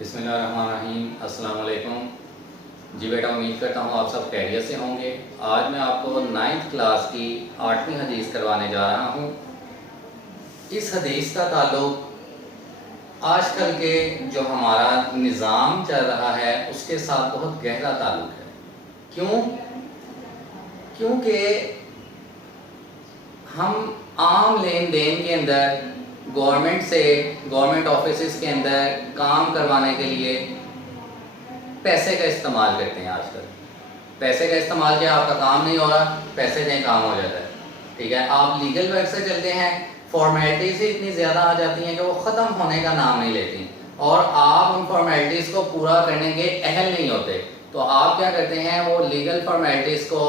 بسم اللہ الرحمن الرحیم۔ السلام علیکم جی بیٹا، امید کرتا ہوں آپ سب خیریت سے ہوں گے۔ آج میں آپ کو 9th کلاس کی 8ویں حدیث کروانے جا رہا ہوں۔ اس حدیث کا تعلق آج کل کے جو ہمارا نظام چل رہا ہے اس کے ساتھ بہت گہرا تعلق ہے۔ کیونکہ ہم عام لین دین کے اندر گورنمنٹ آفیسز کے اندر کام کروانے کے لیے پیسے کا استعمال کرتے ہیں۔ آج کل پیسے کا استعمال کیا، آپ کا کام نہیں ہو رہا، پیسے دیں کام ہو جاتا ہے، ٹھیک ہے۔ آپ لیگل ورک سے چلتے ہیں، فارمیلٹیز ہی اتنی زیادہ آ جاتی ہیں کہ وہ ختم ہونے کا نام نہیں لیتی، اور آپ ان فارمیلٹیز کو پورا کرنے کے اہل نہیں ہوتے، تو آپ کیا کرتے ہیں، وہ لیگل فارمیلٹیز کو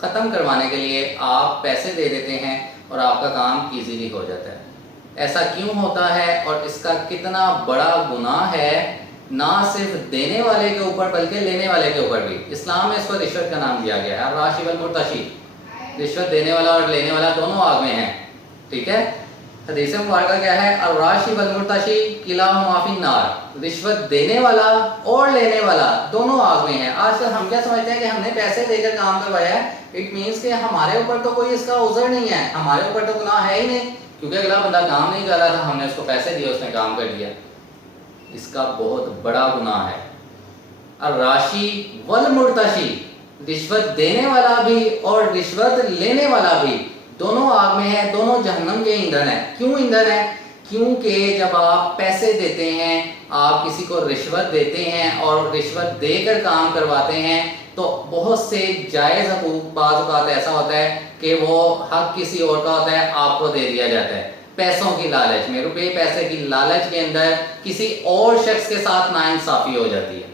ختم کروانے کے لیے آپ پیسے دے دیتے ہیں اور آپ کا کام ایزیلی ہو جاتا ہے۔ ایسا کیوں ہوتا ہے اور اس کا کتنا بڑا گناہ ہے، نہ صرف دینے والے کے اوپر بلکہ لینے والے کے اوپر بھی۔ اسلام میں اس کو رشوت کا نام دیا گیا ہے، الراشی والمرتشی۔ رشوت دینے والا اور لینے والا دونوں آگ میں ہیں، ٹھیک ہے۔ حدیث مبارکہ کیا ہے، الراشی والمرتشی کلاہما فی النار۔ رشوت دینے والا اور لینے والا دونوں آگ میں ہیں۔ آج کل ہم کیا سمجھتے ہیں کہ ہم نے پیسے دے کر کام کروایا ہے، اٹ مینس کہ ہمارے اوپر تو کوئی اس کا عذر نہیں ہے، ہمارے اوپر تو گناہ ہے ہی نہیں، کیونکہ اگلا بندہ کام نہیں کر رہا تھا، ہم نے اس کو پیسے دیے، اس نے کام کر دیا۔ اس کا بہت بڑا گناہ ہے۔ الراشی والمرتشی، رشوت دینے والا بھی اور رشوت لینے والا بھی دونوں آگ میں ہے، دونوں جہنم کے ایندھن ہیں۔ کیوں ایندھن ہے؟ کیونکہ جب آپ پیسے دیتے ہیں، آپ کسی کو رشوت دیتے ہیں اور رشوت دے کر کام کرواتے ہیں، تو بہت سے جائز حقوق بعض اوقات ایسا ہوتا ہے کہ وہ حق کسی اور کا ہوتا ہے، آپ کو دے دیا جاتا ہے پیسوں کی لالچ میں، روپے پیسے کی لالچ کے اندر کسی اور شخص کے ساتھ ناانصافی ہو جاتی ہے۔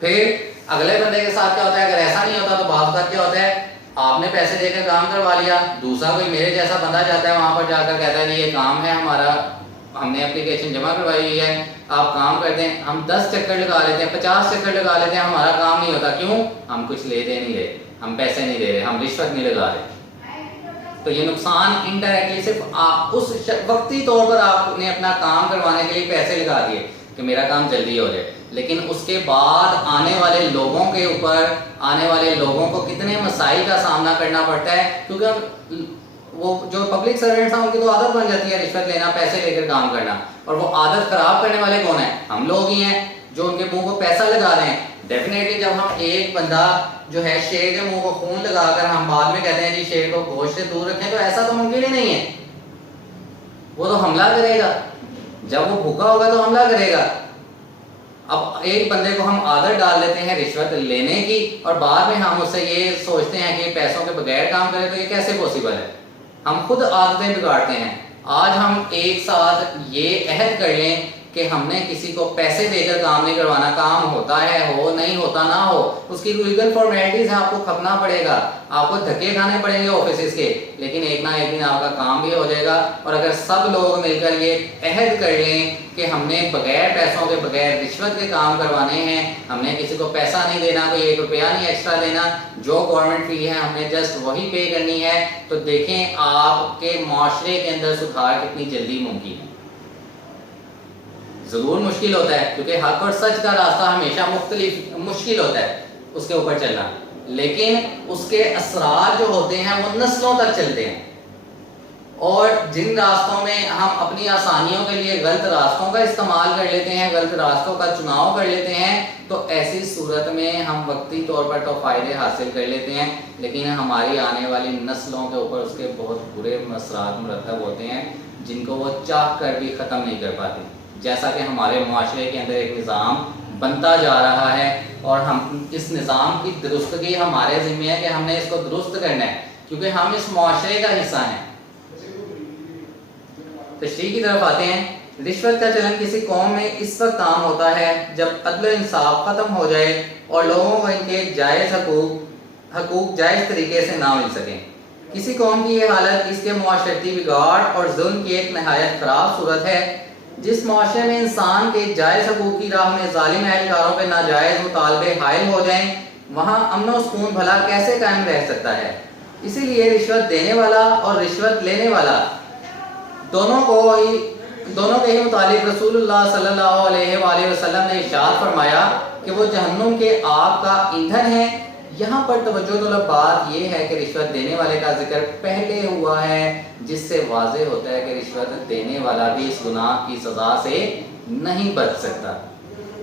پھر اگلے بندے کے ساتھ کیا ہوتا ہے، اگر ایسا نہیں ہوتا تو بعض اوقات کیا ہوتا ہے، آپ نے پیسے دے کر کام کروا لیا، دوسرا کوئی میرے جیسا بندہ جاتا ہے وہاں پر جا کر کہتا ہے کہ یہ کام ہے ہمارا، ہم نے اپلیکیشن جمع کروائی ہوئی ہے، آپ کام کر دیں۔ ہم 10 چکر لگا لیتے ہیں، 50 چکر لگا لیتے ہیں، ہمارا کام نہیں ہوتا۔ کیوں؟ ہم کچھ لے دے نہیں رہے، ہم پیسے نہیں دے رہے، ہم رشوت نہیں لگا رہے۔ تو یہ نقصان انڈائریکٹلی صرف اس وقتی طور پر آپ نے اپنا کام کروانے کے لیے پیسے لگا دیے کہ میرا کام جلدی ہو جائے، لیکن اس کے بعد آنے والے لوگوں کے اوپر، آنے والے لوگوں کو کتنے مسائل کا سامنا کرنا پڑتا ہے، کیونکہ وہ جو پبلک سروینٹس ہیں ان کی تو عادت بن جاتی ہے رشوت لینا، پیسے لے کر کام کرنا، اور وہ عادت خراب کرنے والے کون ہیں؟ ہم لوگ ہی ہیں جو ان کے منہ کو پیسہ لگا رہے ہیں۔ ڈیفینیٹلی جب ہم ایک بندہ جو ہے شیر کے منہ کو خون لگا کر ہم بعد میں کہتے ہیں جی شیر کو گوشت سے دور رکھیں، تو ایسا تو ممکن ہی نہیں ہے، وہ تو حملہ کرے گا، جب وہ بھوکا ہوگا تو حملہ کرے گا۔ اب ایک بندے کو ہم عادت ڈال دیتے ہیں رشوت لینے کی، اور بعد میں ہم اس سے یہ سوچتے ہیں کہ پیسوں کے بغیر کام کرے، تو یہ کیسے پاسبل ہے؟ ہم خود عادتیں بگاڑتے ہیں۔ آج ہم ایک ساتھ یہ عہد کر لیں کہ ہم نے کسی کو پیسے دے کر کام نہیں کروانا، کام ہوتا ہے ہو، نہیں ہوتا نہ ہو، اس کی لیگل فارمیلٹیز ہیں، آپ کو کھپنا پڑے گا، آپ کو دھکے کھانے پڑیں گے آفیسز کے، لیکن ایک نہ ایک دن آپ کا کام بھی ہو جائے گا۔ اور اگر سب لوگ مل کر یہ عہد کر لیں کہ ہم نے بغیر پیسوں کے، بغیر رشوت کے کام کروانے ہیں، ہم نے کسی کو پیسہ نہیں دینا، کوئی 1 روپیہ نہیں ایکسٹرا دینا، جو گورنمنٹ فی ہے ہم نے جسٹ وہی پے کرنی ہے، تو دیکھیں آپ کے معاشرے کے اندر سدھار کتنی جلدی ممکن ہے۔ ضرور مشکل ہوتا ہے، کیونکہ حق اور سچ کا راستہ ہمیشہ مشکل ہوتا ہے اس کے اوپر چلنا، لیکن اس کے اثرات جو ہوتے ہیں وہ نسلوں تک چلتے ہیں، اور جن راستوں میں ہم اپنی آسانیوں کے لیے غلط راستوں کا استعمال کر لیتے ہیں، غلط راستوں کا چناؤ کر لیتے ہیں، تو ایسی صورت میں ہم وقتی طور پر تو فائدے حاصل کر لیتے ہیں، لیکن ہماری آنے والی نسلوں کے اوپر اس کے بہت برے اثرات مرتب ہوتے ہیں، جن کو وہ چاہ کر بھی ختم نہیں کر پاتے۔ جیسا کہ ہمارے معاشرے کے اندر ایک نظام بنتا جا رہا ہے، اور ہم اس نظام کی درستگی ہمارے ذمہ ہے کہ ہم نے اس کو درست کرنا ہے، کیونکہ ہم اس معاشرے کا حصہ ہیں۔ تشریح کی طرف آتے ہیں۔ رشوت کا چلن کسی قوم میں اس وقت عام ہوتا ہے جب عدل و انصاف ختم ہو جائے اور لوگوں کو ان کے جائز حقوق جائز طریقے سے نہ مل سکیں۔ کسی قوم کی یہ حالت اس کے معاشرتی بگاڑ اور ظلم کی ایک نہایت خراب صورت ہے۔ جس معاشرے میں انسان کے جائز حقوق کی راہ میں ظالم اہلکاروں پہ ناجائز مطالبے حائل ہو جائیں، وہاں امن و سکون بھلا کیسے قائم رہ سکتا ہے؟ اسی لیے رشوت دینے والا اور رشوت لینے والا دونوں کو ہی دونوں کے ہی متعلق رسول اللہ صلی اللہ علیہ وآلہ وسلم نے ارشاد فرمایا کہ وہ جہنم کے آگ کا ایندھن ہے۔ یہاں پر توجہ طلب بات یہ ہے کہ رشوت دینے والے کا ذکر پہلے ہوا ہے، جس سے واضح ہوتا ہے کہ رشوت دینے والا بھی اس گناہ کی سزا سے نہیں بچ سکتا۔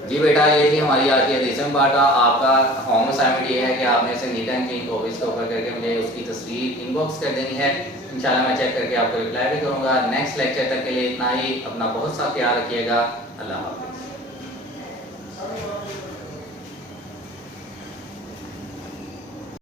جی بیٹا یہ تھی ہماری آج کی حدیث مبارکہ۔ آپ کا ہوم اسائنمنٹ یہ ہے کہ آپ نے اسے نیٹ اینڈ کلین کاپیز کے اوپر کر کے مجھے اس کی تصویر ان باکس کر دینی ہے۔ انشاءاللہ میں چیک کر کے آپ کو رپلائی بھی کروں گا۔ نیکسٹ لیکچر تک کے لیے اتنا ہی، اپنا بہت سا خیال رکھیے گا۔ اللہ حافظ۔